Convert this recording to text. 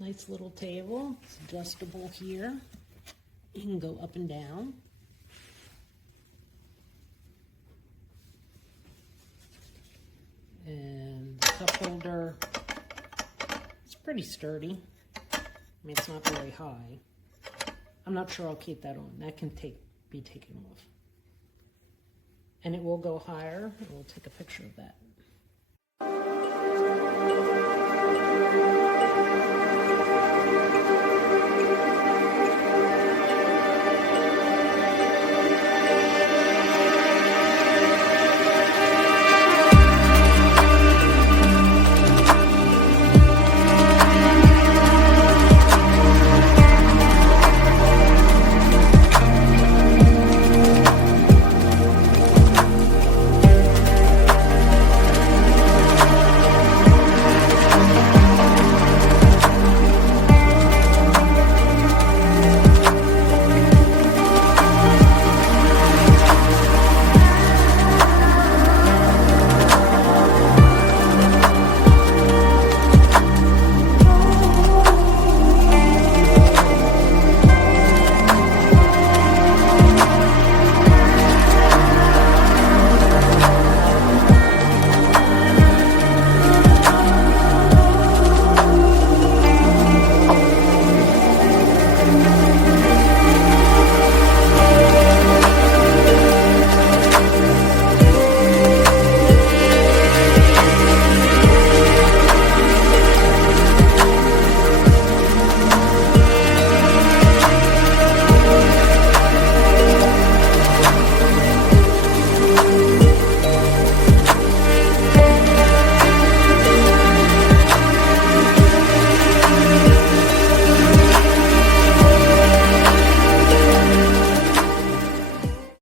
Nice little table. It's adjustable here. You can go up and down. And the cup holder, it's pretty sturdy. I mean, it's not very high. I'm not sure I'll keep that on. That can be taken off. And it will go higher. We'll take a picture of that.